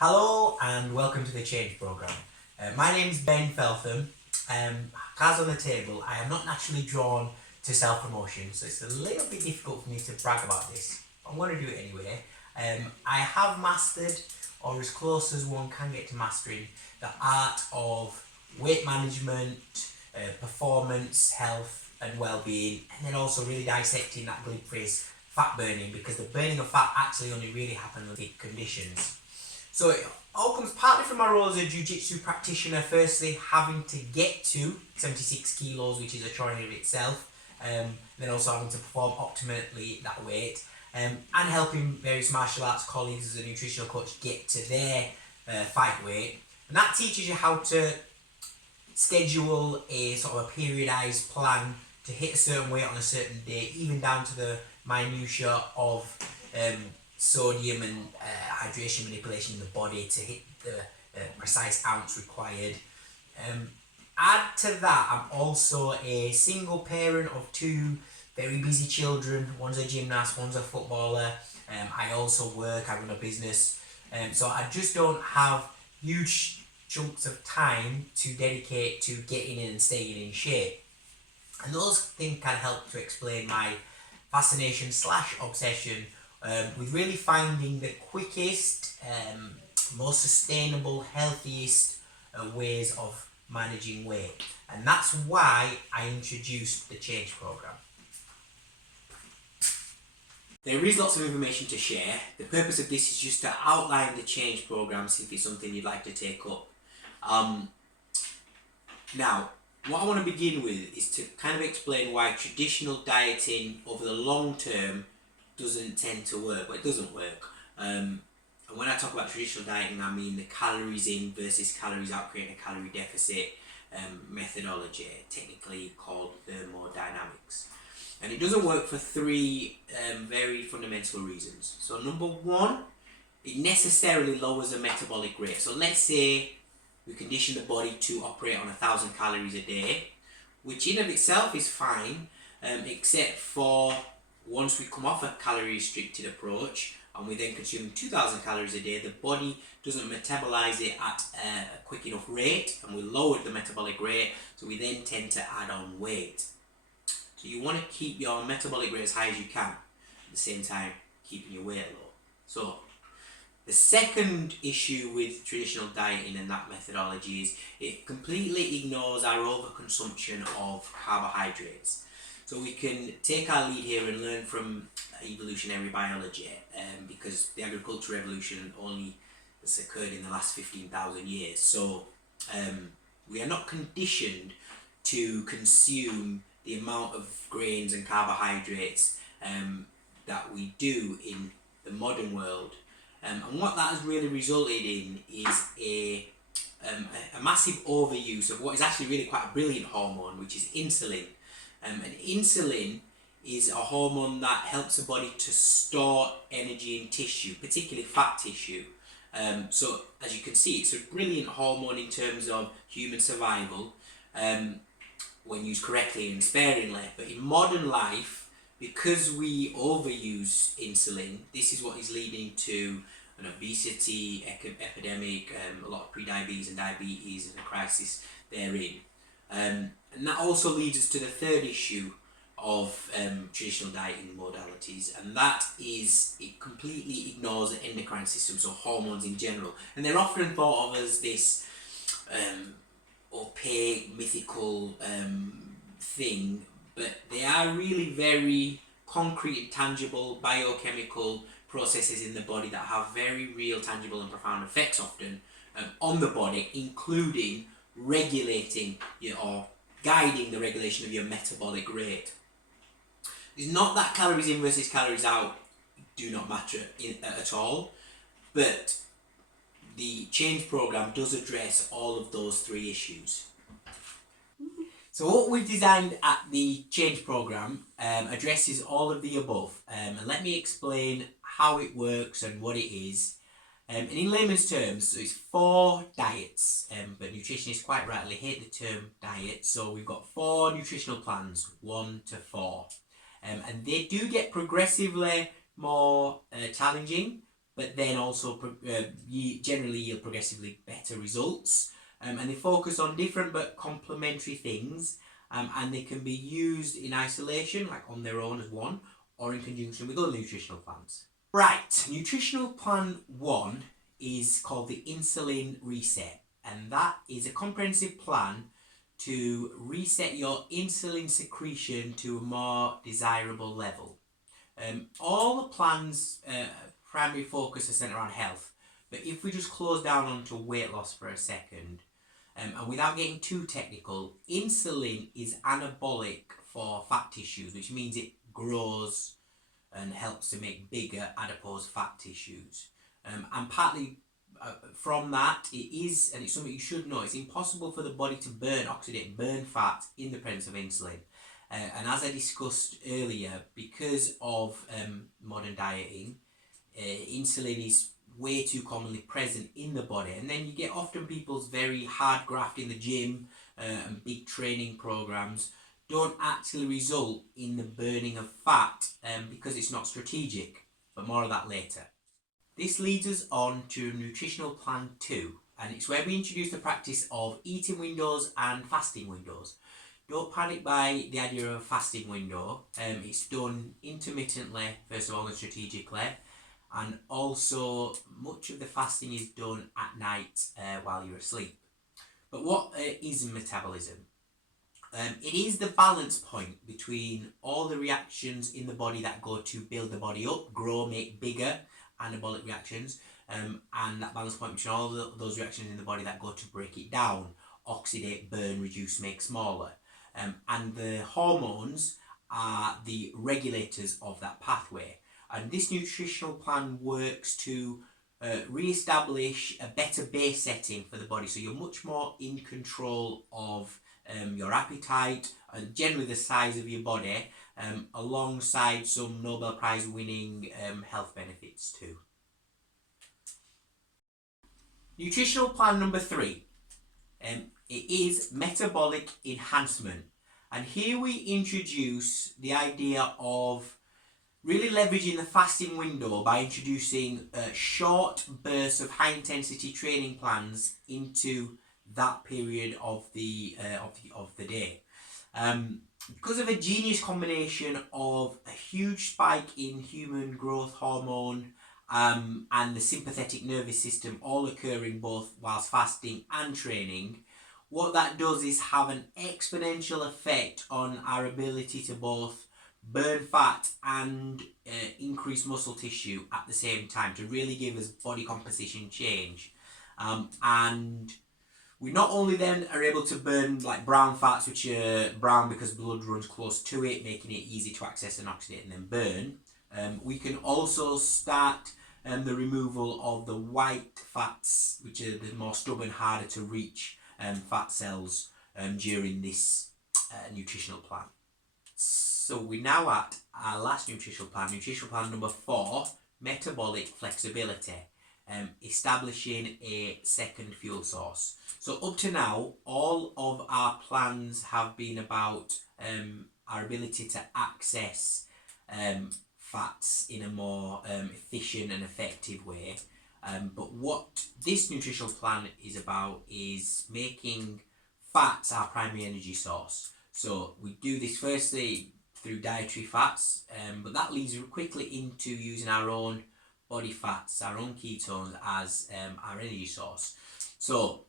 Hello and welcome to the Change Programme. My name is benefeltham. Cards on the table, I am not naturally drawn to self-promotion, so it's a little bit difficult for me to brag about this. I'm going to do it anyway. I have mastered, or as close as one can get to mastering, the art of weight management, performance, health and well-being, and then also really dissecting that glib phrase, fat burning, because the burning of fat actually only really happens with peak conditions. So it all comes partly from my role as a jiu-jitsu practitioner, firstly having to get to 76 kilos, which is a chore in itself, then also having to perform optimally at that weight, and helping various martial arts colleagues as a nutritional coach get to their fight weight. And that teaches you how to schedule a sort of a periodized plan to hit a certain weight on a certain day, even down to the minutiae of sodium and hydration manipulation in the body to hit the precise ounce required. Add to that, I'm also a single parent of two very busy children. One's a gymnast, one's a footballer. I also work, I run a business. So I just don't have huge chunks of time to dedicate to getting in and staying in shape. And those things can help to explain my fascination / obsession with really finding the quickest, most sustainable, healthiest ways of managing weight. And that's why I introduced the Change Programme. There is lots of information to share. The purpose of this is just to outline the Change Programme, see if it's something you'd like to take up. Now, what I want to begin with is to kind of explain why traditional dieting over the long term doesn't tend to work. Well, it doesn't work. And when I talk about traditional dieting, I mean the calories in versus calories out, creating a calorie deficit methodology, technically called thermodynamics. And it doesn't work for three very fundamental reasons. So number one, it necessarily lowers the metabolic rate. So let's say we condition the body to operate on 1,000 calories a day, which in of itself is fine, except for once we come off a calorie restricted approach and we then consume 2,000 calories a day, the body doesn't metabolize it at a quick enough rate, and we lowered the metabolic rate, so we then tend to add on weight. So you want to keep your metabolic rate as high as you can, at the same time keeping your weight low. So the second issue with traditional dieting and that methodology is it completely ignores our overconsumption of carbohydrates. So we can take our lead here and learn from evolutionary biology, because the agricultural revolution only has occurred in the last 15,000 years. So we are not conditioned to consume the amount of grains and carbohydrates that we do in the modern world. And what that has really resulted in is a massive overuse of what is actually really quite a brilliant hormone, which is insulin. And insulin is a hormone that helps the body to store energy in tissue, particularly fat tissue. So as you can see, it's a brilliant hormone in terms of human survival when used correctly and sparingly. But in modern life, because we overuse insulin, this is what is leading to an obesity epidemic, a lot of prediabetes and diabetes and a crisis therein. And that also leads us to the third issue of traditional dieting modalities, and that is it completely ignores the endocrine system, so hormones in general. And they're often thought of as this opaque, mythical thing, but they are really very concrete and tangible biochemical processes in the body that have very real, tangible and profound effects often on the body, including regulating or guiding the regulation of your metabolic rate. It's not that calories in versus calories out do not matter at all, but the Change Programme does address all of those three issues. So what we've designed at the Change Programme addresses all of the above, and let me explain how it works and what it is. And in layman's terms, so it's 4 diets, but nutritionists quite rightly hate the term diet. So we've got 4 nutritional plans, 1 to 4. And they do get progressively more challenging, but then also generally yield progressively better results. And they focus on different but complementary things, and they can be used in isolation, like on their own as one, or in conjunction with other nutritional plans. Right, nutritional plan 1 is called the insulin reset, and that is a comprehensive plan to reset your insulin secretion to a more desirable level. All the plans' primary focus is centered around health, but if we just close down onto weight loss for a second, and without getting too technical, insulin is anabolic for fat tissues, which means it grows and helps to make bigger adipose fat tissues. And partly from that, it is, and it's something you should know, it's impossible for the body to burn fat in the presence of insulin. And as I discussed earlier, because of modern dieting, insulin is way too commonly present in the body, and then you get often people's very hard graft in the gym and big training programs don't actually result in the burning of fat because it's not strategic, but more of that later. This leads us on to nutritional plan 2, and it's where we introduce the practice of eating windows and fasting windows. Don't panic by the idea of a fasting window. It's done intermittently, first of all, and strategically, and also much of the fasting is done at night while you're asleep. But what is metabolism? It is the balance point between all the reactions in the body that go to build the body up, grow, make bigger, anabolic reactions, and that balance point between all those reactions in the body that go to break it down, oxidate, burn, reduce, make smaller. And the hormones are the regulators of that pathway. And this nutritional plan works to re-establish a better base setting for the body, so you're much more in control of your appetite and generally the size of your body, alongside some Nobel Prize winning health benefits too. Nutritional plan number 3. It is metabolic enhancement, and here we introduce the idea of really leveraging the fasting window by introducing short bursts of high intensity training plans into that period of the day. Because of a genius combination of a huge spike in human growth hormone and the sympathetic nervous system all occurring both whilst fasting and training, what that does is have an exponential effect on our ability to both burn fat and increase muscle tissue at the same time, to really give us body composition change. And we not only then are able to burn like brown fats, which are brown because blood runs close to it, making it easy to access and oxidate and then burn. We can also start the removal of the white fats, which are the more stubborn, harder to reach fat cells during this nutritional plan. So we're now at our last nutritional plan number 4, metabolic flexibility, establishing a second fuel source. So up to now, all of our plans have been about our ability to access fats in a more efficient and effective way. But what this nutritional plan is about is making fats our primary energy source. So we do this firstly through dietary fats, but that leads quickly into using our own body fats, our own ketones as our energy source. So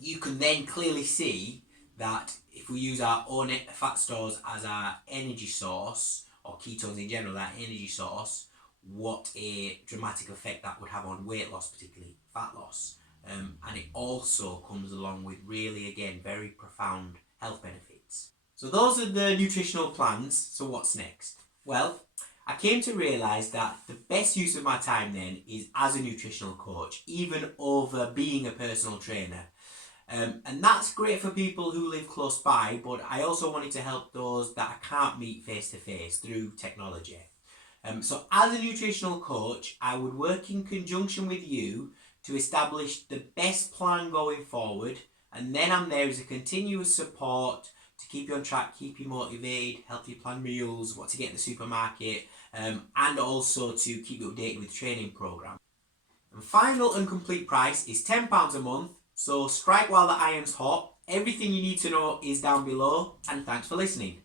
you can then clearly see that if we use our own fat stores as our energy source, or ketones in general, that energy source, what a dramatic effect that would have on weight loss, particularly fat loss. And it also comes along with really, again, very profound health benefits. So those are the nutritional plans. So what's next? Well, I came to realise that the best use of my time then is as a nutritional coach, even over being a personal trainer. And that's great for people who live close by, but I also wanted to help those that I can't meet face to face through technology. So as a nutritional coach, I would work in conjunction with you to establish the best plan going forward, and then I'm there as a continuous support to keep you on track, keep you motivated, help you plan meals, what to get in the supermarket, and also to keep you updated with training program. And final and complete price is £10 a month, so strike while the iron's hot. Everything you need to know is down below, and thanks for listening.